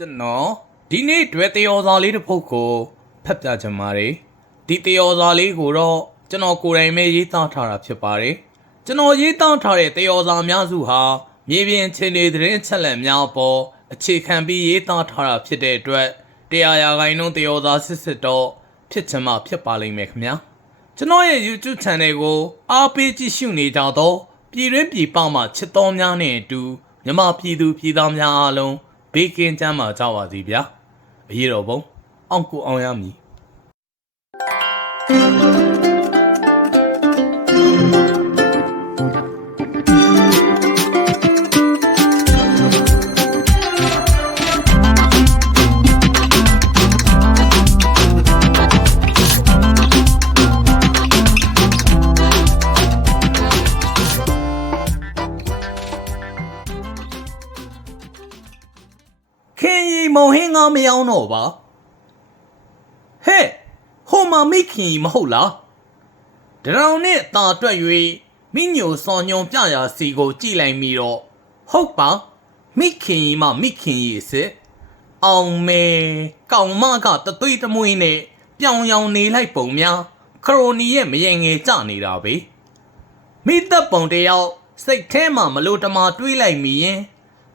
ကျွန်တော်ဒီနေ့တွေ့တယောစာလေးတစ်ပုဒ်ကိုဖတ်ပြချင်ပါတယ်ဒီတယောစာလေးကိုတော့ကျွန်တော်ကိုယ်တိုင်ပဲရေးသားထားတာဖြစ်ပါတယ်ကျွန်တော်ရေးသားထားတဲ့တယောစာအများစုဟာမြေပြင်ချင်းတွေသတင်းချက်လက်များအပေါ်အခြေခံပြီးရေးသားထားတာဖြစ်တဲ့အတွက်တရားရာဂိုင်းလုံးတယောစာစစ်စစ်တော့ဖြစ်ချင်မှဖြစ်ပါလိမ့်မယ်ခင်ဗျာကျွန်တော်ရဲ့ YouTube Channel ကိုအားပေးကြည့်ရှုနေကြတော့ပြည်တွင်းပြည်ပမှချစ်တော်များနဲ့အတူမြမပြည်သူပြည်သားများအားလုံး ဘေးကင်းကြမ်းမှာကြောက်ပါစီဗျာအရေးတော်ပုံအောင်ကိုအောင်ရမည် င်းငါမယောင်းတော့ပါဟဲ့ဟိုမှာမိခင်ကြီးမဟုတ်လားတရောင်နဲ့ตาတွက်၍မိညိုစော်ညုံပြရာစီကိုကြည်လိုက်ပြီးတော့ဟုတ်ပါမိခင်ကြီးမှမိခင်ကြီးစစ်အောင်မဲကောင်မကတသွေးတမွေးနဲ့ပြောင်ရောင်နေလိုက်ပုံများခရိုနီရဲ့မရင်ငယ်ကြနေတာပဲမိသက်ပုံတယောက်စိတ်ထဲမှာမလို့တမာတွေးလိုက်မိရင်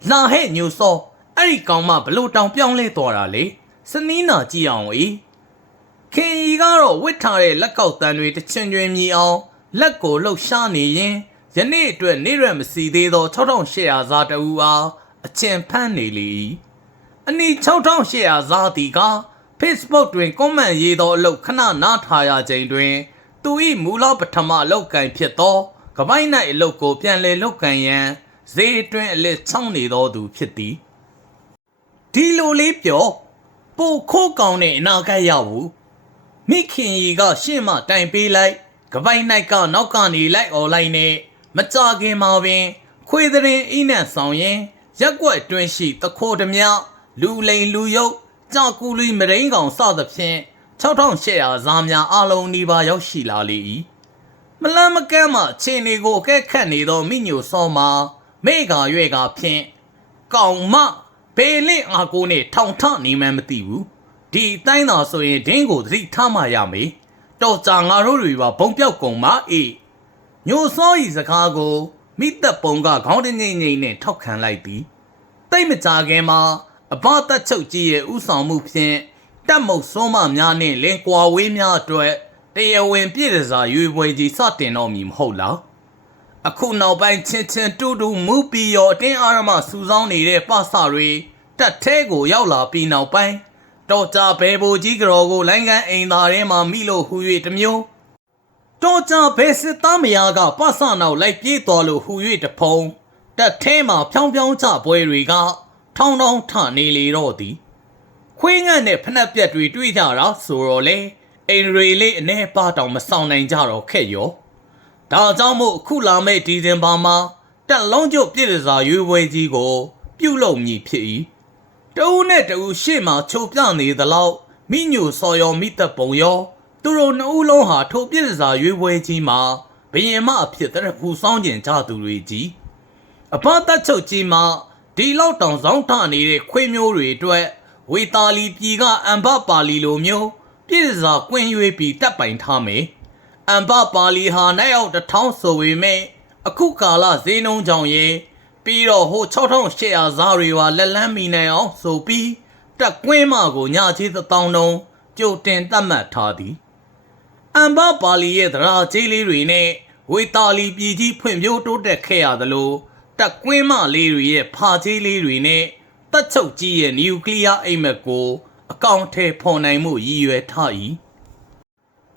လာဟဲ့ညိုစော အဲ့ဒီကောင်မဘလို့တောင်ပြောင်းလဲသွားတာလေစနီးနာကြည့်အောင်အေးခင်ကြီးကတော့ဝစ်ထားတဲ့လက်ကောက်တန်တွေတစ်ချင်ကျွင်မြည်အောင်လက်ကိုလှုပ်ရှားနေရင်ယနေ့အတွက်နေရွယ်မစီသေးသော6800ဇာတအူအားအကျင်ဖန်းနေလေ၏အနီ6800ဇာတီက Facebook တွင်ကွန်မန့်ရေးသောအလုပ်ခဏနားထားရခြင်းတွင် သူ၏မူလပထမအလုပ်ကန်ဖြစ်သောကပိုက်၌အလုပ်ကိုပြန်လည်လုပ်ကန်ရန်ဈေးအတွင်းအလစ်ချောင်းနေသောသူဖြစ်သည် ဒီလိုလေးပြောပိုခိုးကောင်တဲ့အနာဂတ်ရောက်ဘူးမိခင်ကြီးကရှေ့မှတိုင်ပေးလိုက်ကပိုင်နိုင်ကနောက်ကနေလိုက်អော်လိုက်နဲ့မကြခင်မှာပင် ခွေသရင်အင်းနဲ့ဆောင်ရင် ရက်ွက်အတွင်းရှိတခိုးဓမြလူလိန်လူယုတ်ကြောက်ကူလီမရင်းကောင်စသဖြင့်6800ဇာများအလုံးနီးပါးရောက်ရှိလာလေ၏မလန်းမကန်းမှခြေနေကိုအကဲခတ်နေသောမိညိုစောမှာမေဃရွဲ့ကဖြင့်ကောင်မ ဘေလင့်အာကိုနဲ့ထောင်ထနေမှန်းမသိဘူးဒီအတိုင်းသာဆိုရင်ဒင်းကိုသတိထားမှရမေတော်ကြငါတို့တွေပါဘုံပြောက်ကုန်မအေးညိုစောဤစကားကိုမိသက်ပုံကခေါင်းတငိမ့်ငိမ့်နဲ့ထောက်ခံလိုက်သည်တိတ်မကြခင်မှာအဘသက်ချုပ်ကြီးရဲ့ဥဆောင်မှုဖြင့်တက်မုတ်စွန်းမများနဲ့လင်ကွာဝေးများအတွက်တရားဝင်ပြည့်စုံရွေပွဲကြီးစတင်တော်မူမဟုတ်လား အခုနောက်ပိုင်းချင်းချင်းတူတူမူပီရောအတင်းအာရမစူဆောင်းနေတဲ့ပစတွေတက်သေးကိုရောက်လာပြီးနောက်ပိုင်းတော်ကြဘဲဘိုကြီးကတော်ကိုလိုင်းကန်အိမ်သားထဲမှာမိလို့ဟူ၍တစ်မျိုးတော်ကြဘဲစစ်သားမယားကပစနောက်လိုက်ပြေးတော်လို့ဟူ၍တဖုံတက်သေးမှာဖြောင်းဖြောင်းချပွဲတွေက ထောင်းထောင်းထနေလေတော့သည်ခွေးငတ်နဲ့ဖနှက်ပြက်တွေတွေ့ကြတာဆိုတော့လေအိမ်ရီလေးအနေပါတောင်မဆောင်နိုင်ကြတော့ခက်ရော ဒါကြောင့်မို့အခုလာမယ့်ဒီဇင်ဘာမှာတက်လုံးကျုပ်ပြည်ရစာရွေးပွဲကြီးကို ပြုလုပ်မည်ဖြစ်၏တဦးနဲ့တဦးရှေ့မှာချုပ်ပြနေသလောက်မိညိုစော်ရောမိသက်ပုံရော သူတို့နှစ်ဦးလုံးဟာထိုပြည်ရစာရွေးပွဲကြီးမှာဘယင်မအဖြစ်တရဖူဆောင်ကျင်ကြသူတွေကြီးအဖသက်ချုပ်ကြီးမှာဒီလောက်တောင်ဆောင်ထနေတဲ့ခွေးမျိုးတွေအတွက်ဝေတာလီပြည်ကအမ်ဘပါလီလိုမျိုးပြည်ရစာကွင်းရွေးပြီးတက်ပိုင်ထားမယ် အမ်ဘပါလီဟာနိုင်အောင်တစ်ထောင်ဆိုပေမဲ့အခုကာလဈေးနှုန်းကြောင့်ရေပြီးတော့ဟို6800ဇားတွေပါလက်လန်းမီနိုင်အောင်ဆိုပြီးတက်ကွင်းမကိုညချေးသတောင်းလုံးကြိုတင်သတ်မှတ်ထားသည်အမ်ဘပါလီရဲ့သရာကြီးလေးတွေနဲ့ဝေတာလီပြည်ကြီးဖွံ့ဖြိုးတိုးတက်ခဲ့ရသလိုတက်ကွင်းမလေးတွေရဲ့ဖာကြီးလေးတွေနဲ့တက်ချုပ်ကြီးရဲ့နျူကလ িয়ার အိမ်မက်ကို အကောင့်ထဲဖော်နိုင်မှုရည်ရွယ်ထား၏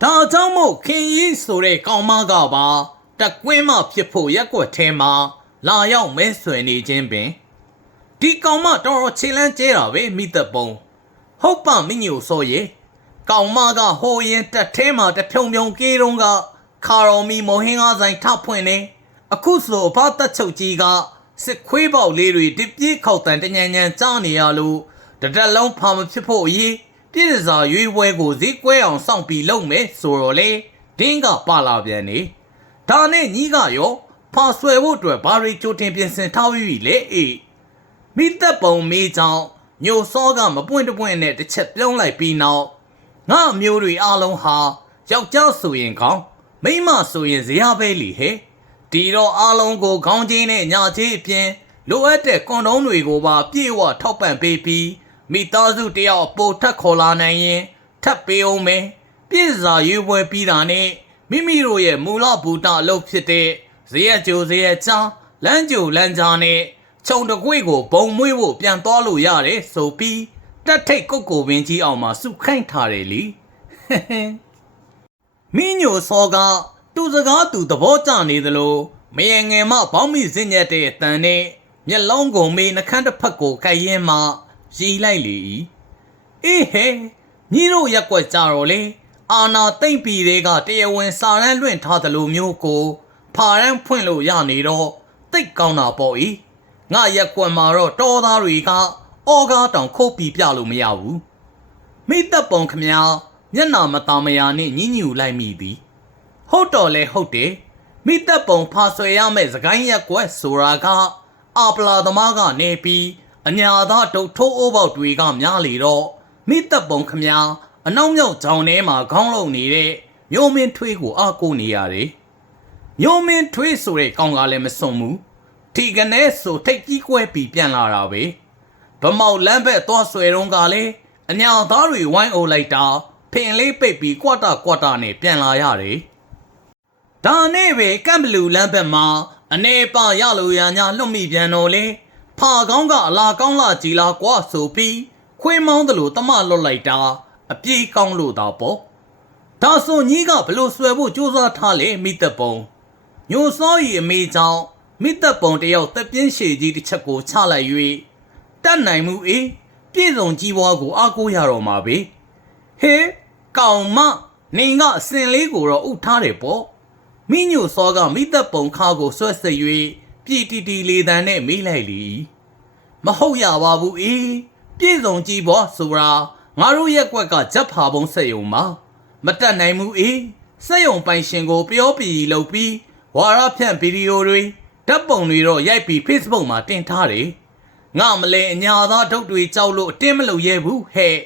ဒါကြောင့်မို့ခင်ကြီးဆိုတဲ့ကောင်မကပါတက်ကွင်းမဖြစ်ဖို့ရက်ွက်ထဲမှာလာရောက်မဲဆွယ်နေခြင်းပင်ဒီကောင်မတော်တော်ခြေလန်းကျဲတာပဲမိသက်ပုံဟုတ်ပါမညိုစောရေကောင်မကဟိုရင်တက်ထဲမှာတဖြုံဖြုံကေးတုံးကခါရော်မီမော်ဟင်းကားဆိုင်ထဖွင့်နေအခုဆိုအဖသက်ချုပ်ကြီးကစစ်ခွေးပေါက်လေးတွေတပြေးခောက်တန်တညံညံကြားနေရလို့တတက်လုံးဖာမဖြစ်ဖို့အရေး ပြည်စာရွေးပွဲကိုဈေးကွဲအောင်စောင့်ပြီးလုပ်မယ်ဆိုတော့လေဒင်းကပါလာပြန်နေဒါနဲ့ညီကရောဖာဆွဲဖို့အတွက်ဘာတွေကြိုတင်ပြင်ဆင်ထားပြီးပြီလေအေးမိသက်ပုံမေးကြောင့်ညိုစောကမပွင့်တပွင့်နဲ့တစ်ချက်ပြုံးလိုက်ပြီးနောက်ငါအမျိုးတွေအားလုံးဟာယောက်ျားဆိုရင်ကောင်းမိန်းမဆိုရင်ဇရာပဲလီဟဲ့ဒီတော့အားလုံးကိုခေါင်းချင်းနဲ့ညာချင်းအပြင်လိုအပ်တဲ့ကွန်ဒုံးတွေကိုပါပြေဝထောက်ပံ့ပေးပြီး မိသားစုတယောက်ပိုထက်ခေါ်လာနိုင်ရင်ထပ်ပေးအောင်မယ်ပြည့်စာရွေးပွဲပြီးတာနဲ့မိမိတို့ရဲ့မူလဘူတာအလုပ်ဖြစ်တဲ့ဇရက်ကြိုဇရက်ချာလမ်းကြိုလမ်းကြားနဲ့ခြုံတကွေ့ကိုဘုံမွေးဖို့ပြန်သွားလို့ရတယ်ဆိုပြီးတက်ထိတ်ကုတ်ကိုပင်ကြီးအောင်မှာစုခိုင်းထားတယ်လीမင်းညိုစောကသူ့စကားသူသဘောကျနေသလိုမယငယ်မဘောင်းမိစင်ညက်တဲ့အတန်နဲ့မျက်လုံးကုန်မေးနှခမ်းတစ်ဖက်ကိုကိုက်ရင်မှ ရီလိုက်လေ၏အေးဟဲညီတို့ရက်ွက်ကြတော့လေအာနာတိတ်ပီတွေကတရားဝင်စာရန်လွင့်ထားသလိုမျိုးကိုဖာရန်ဖွင့်လို့ရနေတော့တိတ်ကောင်းတာပေါ့၏ငါရက်ွက်မှာတော့တော်သားတွေကအော်ကားတောင်ခုတ်ပြီးပြလို့မရဘူးမိသက်ပုံခမညာမျက်နာမตาမယာနှင့်ညှဉ်းညူလိုက်မိသည် ဟုတ်တော်လဲဟုတ်တယ်မိသက်ပုံဖာဆွေရမယ့်စကိုင်းရက်ကွက်ဆိုတာကအာပလာသမားကနေပြီး အညာသားဒုတ်ထိုးအိုးပေါက်တွေကများလေတော့မိသက်ပုံခမညာအနောက်မြောက်ဂျောင်ထဲမှာခေါင်းလုံနေတဲ့မျိုးမင်းထွေးကိုအားကိုးနေရတယ်မျိုးမင်းထွေးဆိုတဲ့ကောင်ကလည်းမစွန်ဘူးဒီကနေ့ဆိုထိတ်ကြီးကွဲပြီးပြန်လာတာပဲဗမောက်လမ်းဘက်သွားဆွဲတော့ကလည်းအညာသားတွေဝိုင်းအိုလိုက်တာဖင်လေးပိတ်ပြီးကွာတာကွာတာနဲ့ပြန်လာရတယ်။ဒါနဲ့ပဲကမ်ဘလူလမ်းဘက်မှာအနေပါရလိုရညာလွတ်မိပြန်တော့လေ ဖာကောင်းကအလာကောင်းလာကြည်လာကွာဆိုပြီးခွေးမောင်းတယ်လို့တမလွတ်လိုက်တာအပြေးကောင်းလို့တာပေါ့။ဒါဆိုညီကဘလို့ဆွဲဖို့စူးစမ်းထားလေမိသက်ပုံညိုစောရီအမေကြောင့်မိသက်ပုံတယောက်တက်ပြင်းရှည်ကြီးတစ်ချက်ကိုချလိုက်၍တတ်နိုင်မှုအေးပြည့်စုံကြီးပွားကိုအားကိုးရတော့မှာပဲဟေးကောင်မနေကအစင်လေးကိုတော့ဥထားတယ်ပေါ့မိညိုစောကမိသက်ပုံခါကိုဆွဲဆက်၍ ပြည်တီတီလေးတန်းနဲ့မေးလိုက်လီမဟုတ်ရပါဘူးအေးပြည့်စုံကြီးပွားဆိုတာငါတို့ရက်ကွက်ကဂျက်ဖာပုံးဆက်ယုံမှာမတတ်နိုင်ဘူးအေးစက်ယုံပိုင်ရှင်ကိုပြောပြီးလုပ်ပြီးဝါရဖြန့်ဗီဒီယိုတွေဓာတ်ပုံတွေတော့ရိုက်ပြီး Facebook မှာတင်ထားတယ်ငါမလဲအညာသားဒုတ်တွေကြောက်လို့အတင်းမလုပ်ရဲဘူးဟဲ့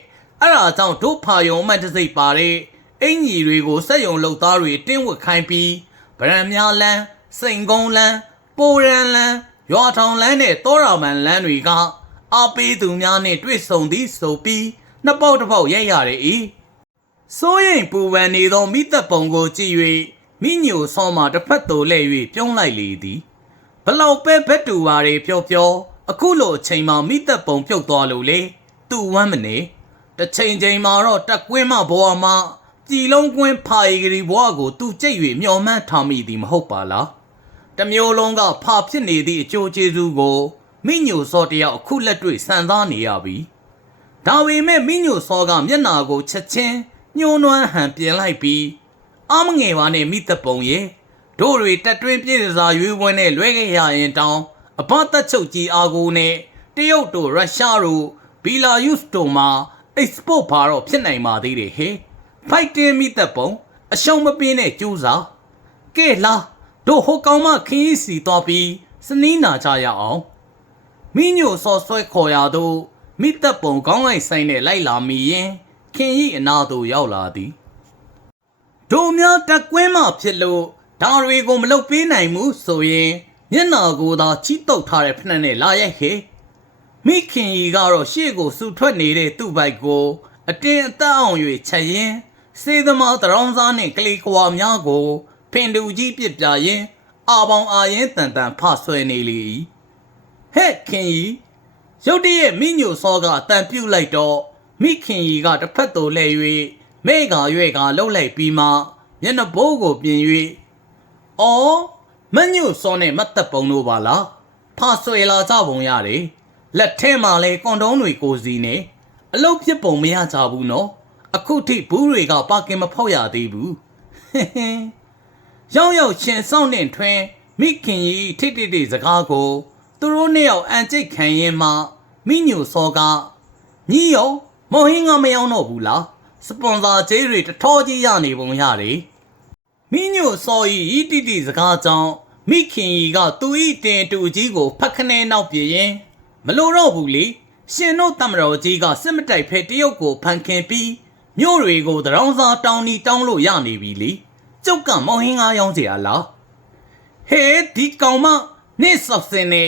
အဲ့ဒါကြောင့်ဒုဖာယုံအမှတ်တစိတ်ပါတဲ့အင်ကြီးတွေကိုစက်ယုံလုပ်သားတွေတင်းဝတ်ခိုင်းပြီးဗရန်များလန်းစိန်ကုန်းလန်း ပိုရန်လန်းရွာထောင်လန်းနဲ့တောရာမန်လန်းတွေကအားပေးသူများနဲ့တွေ့ဆုံသည်ဆိုပြီးနှစ်ပေါက်တစ်ပေါက်ရိုက်ရတယ်ဤစိုးရင်ပူပန်နေသောမိသက်ပုံကိုကြည့်၍မိညိုဆောမှတစ်ဖက်သို့လှည့်၍ပြုံးလိုက်လေသည်ဘလောက်ပဲဘက်တူပါတွေပျော်ပျော်အခုလိုအချိန်မှမိသက်ပုံပြုတ်သွားလို့လေသူ့ဝမ်းမနေတစ်ချိန်ချိန်မှာတော့တက်ကွင်းမဘွားမှာကြည်လုံးကွင်းဖာရီဂရီဘွားကိုသူကြိတ်၍မျောမှန်းထားမိသည်မဟုတ်ပါလား တစ်မျိုးလုံးကဖာဖြစ်နေသည့်အကျိုးကျေးဇူးကိုမိညိုစောတယောက်အခုလက်တွေ့စံစားနေရပြီဒါပေမဲ့မိညိုစောကမျက်နာကိုချက်ချင်းညှိုးနွမ်းဟန်ပြင်လိုက်ပြီးအာမငယ်ပါနဲ့မိသက်ပုံရဲ့တို့တွေတက်တွင်းပြည်စာရွေးဝန်းနဲ့လွဲခဲ့ရရင်တောင်းအဘသက်ချုပ်ကြီးအာကိုနဲ့တရုတ်တို့ရုရှားတို့ဘီလာယုစ်တို့မှာ export ဘာတော့ဖြစ်နိုင်ပါသေးတယ်ဟေဖိုက်တင်မိသက်ပုံအရှုံးမပင်းတဲ့ကျူးစာကဲလာ တို့ဟိုကောင်မခင်းစီတော်ပြီးစနီးနာကြရအောင်မိညိုစောဆွဲခေါ်ရတို့မိသက်ပုံကောင်းလိုက်ဆိုင်နဲ့လိုက်လာမိရင်ခင်ဤအနာတို့ရောက်လာသည်တို့များတက်ကွင်းမှဖြစ်လို့ဒါတွေကိုမလုပ်ပေးနိုင်ဘူးဆိုရင်မျက်နာကိုသာချီတုတ်ထားတဲ့ဖက်နဲ့လာရိုက်ခေမိခင်ကြီးကတော့ရှေ့ကိုစူထွက်နေတဲ့သူ့ဘိုက်ကို အတင်းအသက်အောင်၍ချက်ရင်စေသမားတရောင်းစားနဲ့ကလေးကွာများကို ဖင်တူကြီးပြစ်ပြရင်အာပေါင်အာရင်တန်တန်ဖဆွဲနေလေ၏ဟဲ့ခင်ကြီးရုတ်တရက်မိညိုစောကအတန်ပြုတ်လိုက်တော့မိခင်ကြီးကတစ်ဖက်သို့လဲ၍မဲကရွဲ့ကလှုပ်လိုက်ပြီးမှမျက်နှာဘိုးကိုပြင်၍အော်မညိုစောနဲ့မတ်သက်ပုံတို့ပါလားဖဆွဲလာကြပုံရတယ်လက်ထဲမှာလဲကွန်တုံးတွေကိုစီနေအလုတ်ဖြစ်ပုံမရကြဘူးနော်အခုထိဘူးတွေကပါကင်မဖောက်ရသေးဘူးဟင်းဟင်း ရောက်ရောက်ချင်းစောင့်နေထွင်းမိခင်ကြီးထိတ်တိတ်တိတ်စကားကိုသူတို့နှစ်ယောက်အန်ကျိတ်ခံရင်မှမိညိုစောကညီရောမော်ဟင်းကမရောက်တော့ဘူးလားစပွန်ဆာကျေးတွေတထောကြီးရနေပုံရတယ်မိညိုစောဤဤတိတိစကားကြောင့်မိခင်ကြီးကသူဤတင်တူကြီးကိုဖက်ခနဲနောက်ပြရင်မလိုတော့ဘူးလေရှင်တို့တမတော်ကြီးကစစ်မတိုက်ဖဲတရုတ်ကိုဖန်ခင်ပြီးမြို့တွေကိုတရောင်းစားတောင်းနီတောင်းလို့ရနေပြီလေ ကျုပ်ကမောင်ဟင်းကားရောင်းစီရလားဟေးဒီကောင်မနေဆော့စင်နေ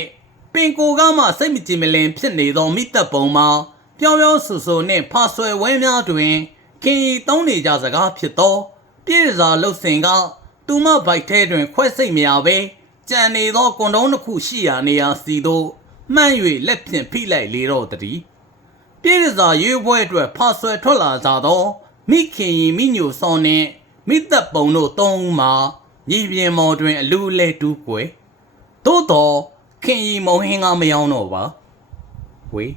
ပင်ကိုကမှစိတ်မကြည်မလင်ဖြစ်နေသောမိသက်ပုံမှာပျော်ပျော်ဆူဆူနှင့်ဖာဆွယ်ဝဲများတွင်ခင်ရီတောင်းနေကြစကားဖြစ်သော ပြည့်စာလှုပ်စင်ကသူမဘိုက်ထဲတွင် ခွဲစိတ်မရဘဲကြံနေသောကွန်တုံးတစ်ခုရှိရာနေရာစီသို့မှန်း၍လက်ဖြင့်ဖိလိုက်လေတော့သည်ပြည့်စာရွေးပွဲအတွက်ဖာဆွယ်ထွက်လာကြသောမိခင်ရီမိညိုဆောင်နှင့် မိသက်ပုံတို့သုံးဦးမှာညီပြင်မော်တွင် အလူလဲတူးကွယ်သို့တော်ခင်ရီမုံဟင်းကမယောင်းတော့ပါဝေး